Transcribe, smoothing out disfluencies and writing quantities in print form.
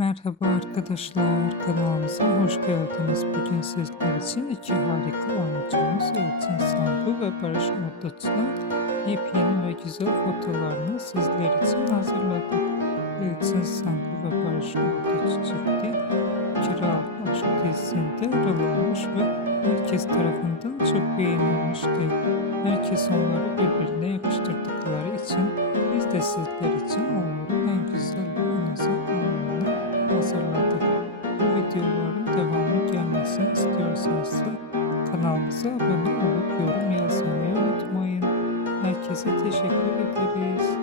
Merhaba arkadaşlar, kanalımıza hoş geldiniz. Bugün sizler için iki harika oyuncumuz Elçin Sangu ve Barış Arduç'un yepyeni ve güzel fotolarını sizler için hazırladık. Elçin Sangu ve Barış Arduç çifti Kira Aşk dizisinde rol almış ve herkes tarafından çok beğenilmişti. Herkes onları birbirine yakıştırdıkları için biz de sizler için onların en güzel ve en özel anlarını hazırladık. Bu videoların devamı gelmesini istiyorsanız kanalımıza abone olup yorum yazmayı unutmayın. Herkese teşekkür ederiz.